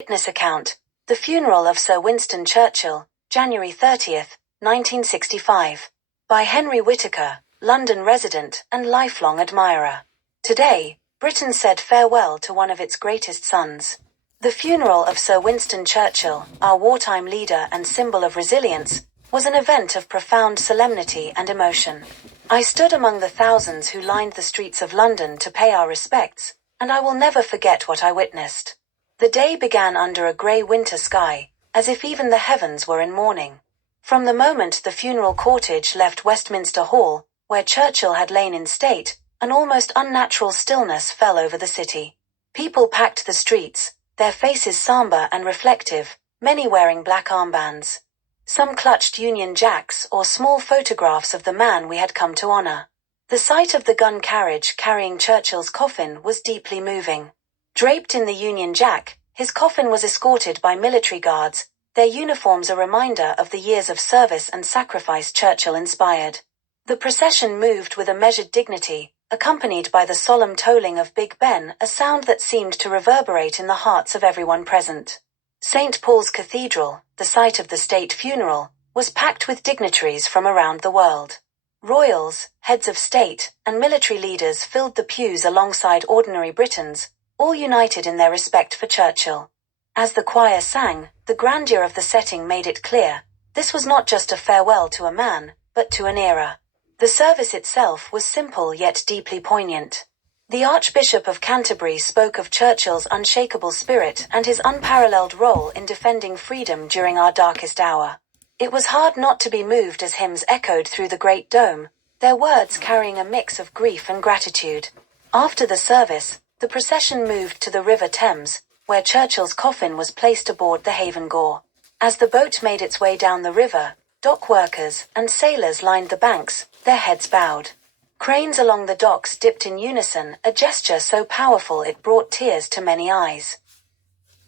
Witness account, The Funeral of Sir Winston Churchill, January 30th, 1965. By Henry Whitaker, London resident and lifelong admirer. Today, Britain said farewell to one of its greatest sons. The funeral of Sir Winston Churchill, our wartime leader and symbol of resilience, was an event of profound solemnity and emotion. I stood among the thousands who lined the streets of London to pay our respects, and I will never forget what I witnessed. The day began under a grey winter sky, as if even the heavens were in mourning. From the moment the funeral cortege left Westminster Hall, where Churchill had lain in state, an almost unnatural stillness fell over the city. People packed the streets, their faces somber and reflective, many wearing black armbands. Some clutched Union Jacks or small photographs of the man we had come to honor. The sight of the gun carriage carrying Churchill's coffin was deeply moving. Draped in the Union Jack, his coffin was escorted by military guards, their uniforms a reminder of the years of service and sacrifice Churchill inspired. The procession moved with a measured dignity, accompanied by the solemn tolling of Big Ben, a sound that seemed to reverberate in the hearts of everyone present. St. Paul's Cathedral, the site of the state funeral, was packed with dignitaries from around the world. Royals, heads of state, and military leaders filled the pews alongside ordinary Britons, all united in their respect for Churchill. As the choir sang, the grandeur of the setting made it clear, this was not just a farewell to a man, but to an era. The service itself was simple yet deeply poignant. The Archbishop of Canterbury spoke of Churchill's unshakable spirit and his unparalleled role in defending freedom during our darkest hour. It was hard not to be moved as hymns echoed through the Great Dome, their words carrying a mix of grief and gratitude. After the service, the procession moved to the River Thames, where Churchill's coffin was placed aboard the Haven Gore. As the boat made its way down the river, dock workers and sailors lined the banks, their heads bowed. Cranes along the docks dipped in unison, a gesture so powerful it brought tears to many eyes.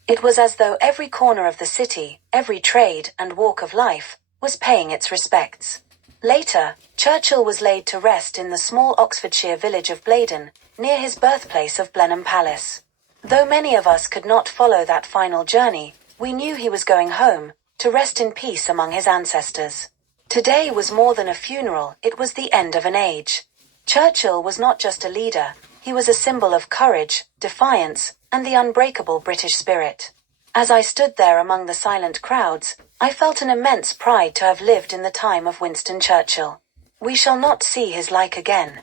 It was as though every corner of the city, every trade and walk of life, was paying its respects. Later, Churchill was laid to rest in the small Oxfordshire village of Blaydon, near his birthplace of Blenheim Palace. Though many of us could not follow that final journey, we knew he was going home, to rest in peace among his ancestors. Today was more than a funeral, it was the end of an age. Churchill was not just a leader, he was a symbol of courage, defiance, and the unbreakable British spirit. As I stood there among the silent crowds, I felt an immense pride to have lived in the time of Winston Churchill. We shall not see his like again.